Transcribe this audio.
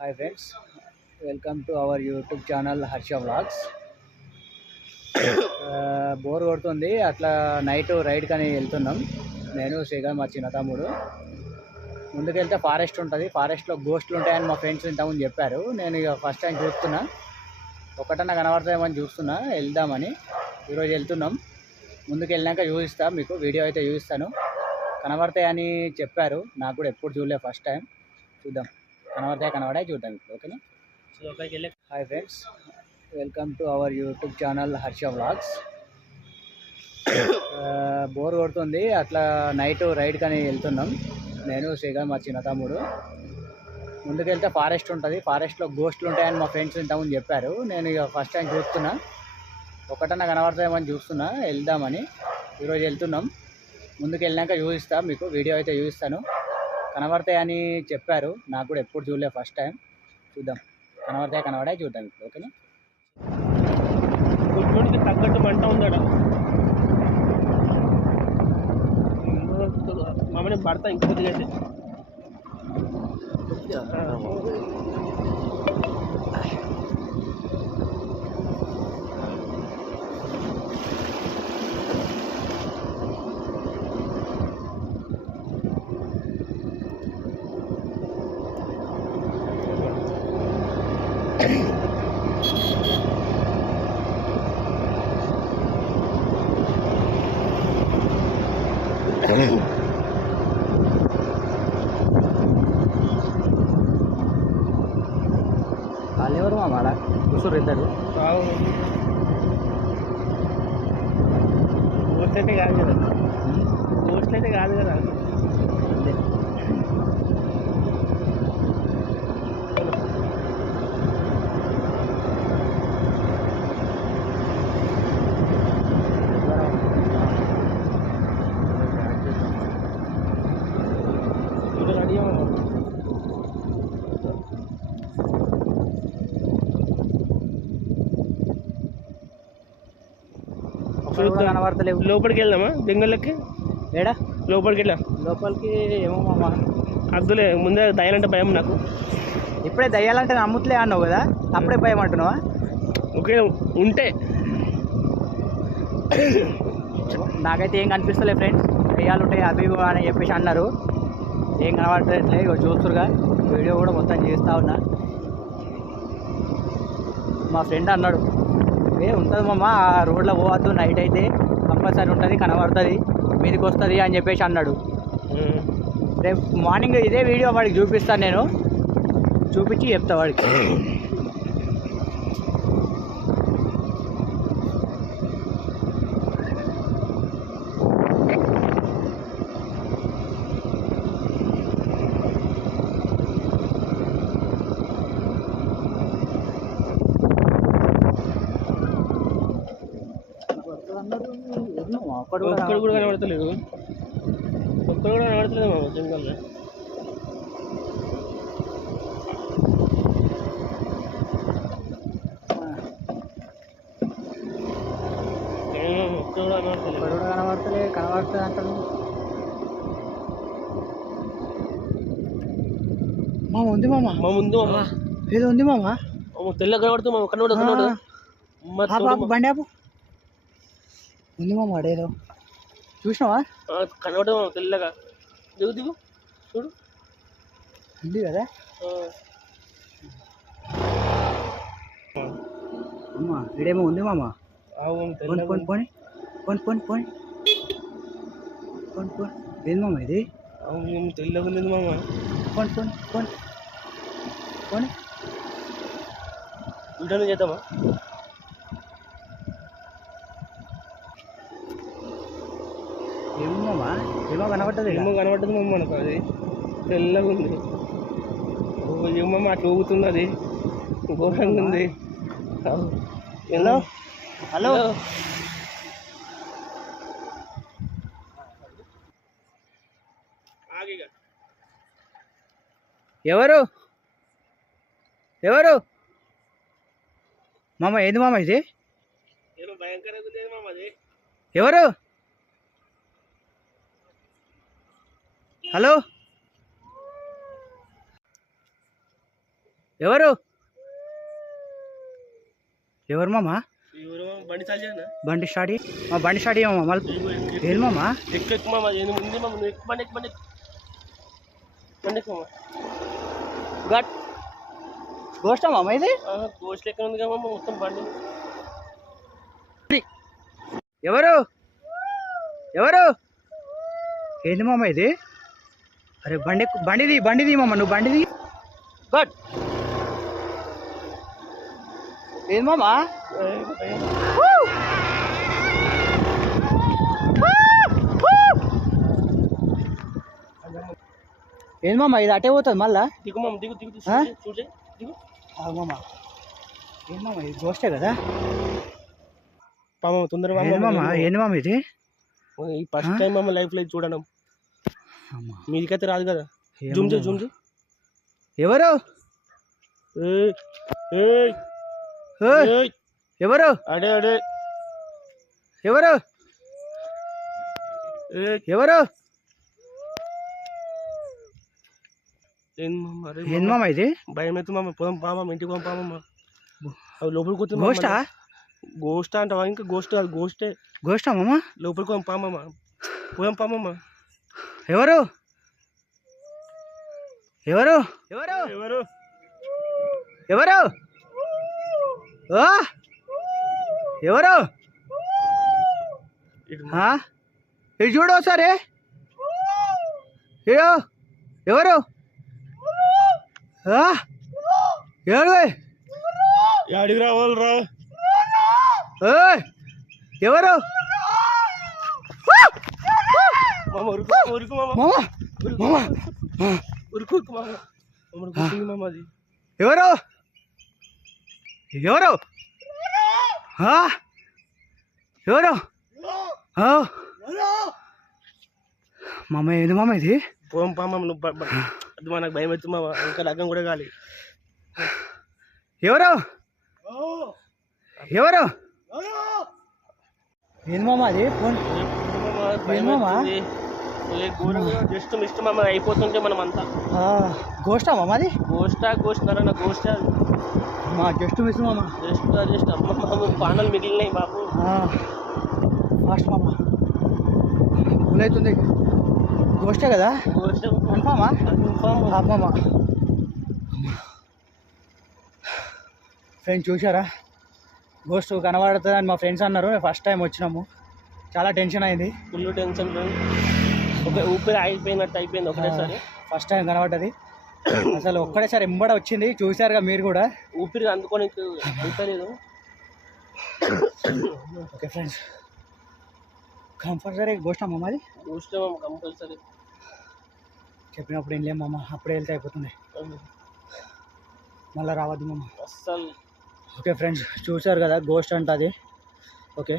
Hi friends, welcome to our YouTube channel Harsha vlogs. Bore కొడుతుంది, అట్లా night ride కానీ వెళ్తున్నాం. నేను శ్రీగారు మా చిన్న తమ్ముడు. ముందుకెళ్తే ఫారెస్ట్ ఉంటుంది, ఫారెస్ట్లో గోస్ట్లు ఉంటాయని మా ఫ్రెండ్స్ ఇంతకుముందు చెప్పారు. నేను ఇక ఫస్ట్ టైం చూస్తున్నా, ఒకటన్నా కనబడతామని చూస్తున్నా, వెళ్దామని ఈరోజు వెళ్తున్నాం. ముందుకు వెళ్ళినాక చూపిస్తా, మీకు వీడియో అయితే చూపిస్తాను. కనబడతాయని చెప్పారు, నాకు కూడా ఎప్పుడు చూడలేదు, ఫస్ట్ టైం. చూద్దాం, కనబడే చూద్దాం ఇప్పుడు. ఓకేనా? Hi friends, welcome to our YouTube channel Harsha vlogs. Bore కొడుతుంది, అట్లా నైట్ రైడ్ కానీ వెళ్తున్నాం. నేను శ్రీగారు మా చిన్న తమ్ముడు. ముందుకెళ్తే ఫారెస్ట్ ఉంటుంది, ఫారెస్ట్లో గోస్ట్లు ఉంటాయని మా ఫ్రెండ్స్ ఇంతకుముందు చెప్పారు. నేను ఇక ఫస్ట్ టైం చూస్తున్నా, ఒకటన్నా కనబడతామని చూస్తున్నా, వెళ్దామని ఈరోజు వెళ్తున్నాం. ముందుకు వెళ్ళినాక చూపిస్తా, మీకు వీడియో అయితే చూపిస్తాను. కనబడతాయని చెప్పారు, నాకు కూడా ఎప్పుడు చూడలేదు, ఫస్ట్ టైం. చూద్దాం, కనబడే చూద్దాం ఇప్పుడు. ఓకేనా? గుడ్డుకి తగ్గట్టు మంట ఉందట. మామని భర్త ఇంకొద్దిగా అయితే వాళ్ళు ఎవరు మా మాట కూర్చోరు ఇద్దరు. గోట్లయితే కాదు కదా, గోట్లయితే కాదు కదా. కనబడతలేవు. లోపలికి వెళ్దామా జంగల్లోకి? ఏడా లోపలికి వెళ్ళా? లోపలికి ఏమో మామ, అద్దులే. ముందే దయ్యాలంటే భయం నాకు. ఇప్పుడే దయ్యాలంటే నమ్ముతలే అన్నావు కదా, అప్పుడే భయం అంటున్నావా? ఓకే ఉంటే నాకైతే ఏం కనిపిస్తలే ఫ్రెండ్స్. దయ్యాలు ఉంటాయి అవి ఇవి అని చెప్పేసి అన్నారు, ఏం కనబడట్లే. ఇక చూస్తురుగా, వీడియో కూడా మొత్తం చేస్తూ ఉన్నా. మా ఫ్రెండ్ అన్నాడు, ఉంటుంది మామ, ఆ రోడ్లో పోవద్దు, నైట్ అయితే కంపల్సరీ ఉంటుంది, కనబడుతుంది, మీదికి వస్తుంది అని చెప్పేసి అన్నాడు. రేపు మార్నింగ్ ఇదే వీడియో వాడికి చూపిస్తాను, నేను చూపించి చెప్తా వాడికి. ఒక్కడు కూడా కనబడతలేదు, ఒక్కడు కూడా కనబడతలేదు మామ జంగల్లో. ఒక్కడు కూడా కనబడుతుంది అంటారు. మామ ఉంది మామ, మా ముందు ఏదో ఉంది మామ, తెల్ల కనబడుతుంది మామ. కనబడదు బండి ఆపు, ఉంది మామ అడేదో. చూసినావా? కనబడదు మామ, తెల్లగా. దిగు దిగు చూడు, ఉంది కదా అమ్మా, ఇడేమో ఉంది మామ. పోని పోని పోని పోని పోని పోని పోని పోని ఏంది మామ ఇది? తెల్లగా ఉంది మామ. పోని పోని పోని పోని వీడియో చేద్దామా? ఏమో మామ, ఏమో కనబడ్డది, ఏమో కనబడ్డది మామ మనకు. అది తెల్లగా ఉంది. ఏమో అట్లా ఊగుతుంది, అది ఘోరంగా ఉంది. హలో హలో, ఎవరు ఎవరు మామ? ఏంది మామ ఇది? భయంకరంగా ఉంది మామ. అది ఎవరు? హలో ఎవరు ఎవరు మామ బండి చాలు చేయనా బండి స్టార్ట్ బండి స్టార్ట్ చేయమా మళ్ళీ ఏం మామ ఎక్కువ ఎక్కువ మామ ఉంది మామ నువ్వు ఎక్కువ బండి ఎక్కువ బండి బండి ఎక్కువ మామ గట్ గోష్టా మామ ఇది గోస్ట్ ఎక్కడ ఉంది కదా మామ మొత్తం బండి ఎవరు ఎవరు ఏంది మామ ఇది అరే బండిది మామ నువ్వు బండిది గట్ ఏంది మామ ఏంది మామ ఇది అటే పోతుంది మళ్ళా దిగు మామ దిగు దిగు చూసే దిగు మామ ఏంది మామ ఇది గోస్టే కదా పామ తొందరగా ఏంది మామ ఇది ఈ ఫస్ట్ టైం మామ లైఫ్ లో చూడడం మీదికైతే రాదు కదా జూమ్ చేయి ఎవరు ఎవరు అడే అడే ఎవరు ఎవరు ఏంది మామ ఇది భయం అయితే మామ పోదాం పామా ఇంటికి పోదాం పామమ్మ అవి లోపలికి పోతుంది గోస్టా గోస్ట్ అంటావా ఇంకా గోస్ట్ కాదు గోస్టా మామ లోపలికి పోదాం పామమ్మ పోదాం పామమ్మ ఎవరు ఎవరు ఎవరు ఎవరు ఎవరు ఎవరు ఇటు చూడు ఒకసారి ఎవరు ఎవరు అడిగి రావాలి రా ఎవరు మామ ఉరుకు ఉరుకు మామ మామ ఉరుకు ఉరుకు మామ ఉరుకు మామ అది ఎవరు ఎవరు ఎవరు మామ ఏంది మామ ఇది పోం పామ నువ్వు అది మనకు భయం అవుతుంది మామ ఇంకా లగ్గం కూడా కాలి ఎవరు ఎవరు ఏంది మామ అది జస్ట్ మిస్ట్ మామ అయిపోతుంటే మనం అంతా గోష్టా మామ అది గోస్ట్ నరన్న గోస్ట్ మా జస్ట్ మిస్ మామ జస్ట్ అమ్మ పానలు మిగిలినాయి బాబు ఫాస్ట్ మామ ఫుల్ అవుతుంది గోస్టే కదా గోస్ట్ కన్ఫామా మామ ఫ్రెండ్స్ చూసారా గోస్ట్ కనబడుతుంది అని మా ఫ్రెండ్స్ అన్నారు ఫస్ట్ టైం వచ్చినాము చాలా టెన్షన్ అయింది ఫుల్ టెన్షన్ ఊపిరి అయిపోయినట్టు అయిపోయింది ఒకటేసారి ఫస్ట్ టైం కనబడ్డది అసలు ఒక్కడేసారి ఎంబడ వచ్చింది చూసారుగా మీరు కూడా ఊపిరి అందుకొని అయిపోలేదు ఓకే ఫ్రెండ్స్ కంపల్సరీ గోస్ట్ అమ్మ మాది గోస్ట్ కంపల్సరీ చెప్పినప్పుడు ఏం లేమమ్మ అప్పుడే వెళ్తే అయిపోతుంది మళ్ళీ రావద్దు మమ్మ అస్సలు ఓకే ఫ్రెండ్స్ చూసారు కదా గోస్ట్ అంట అది ఓకే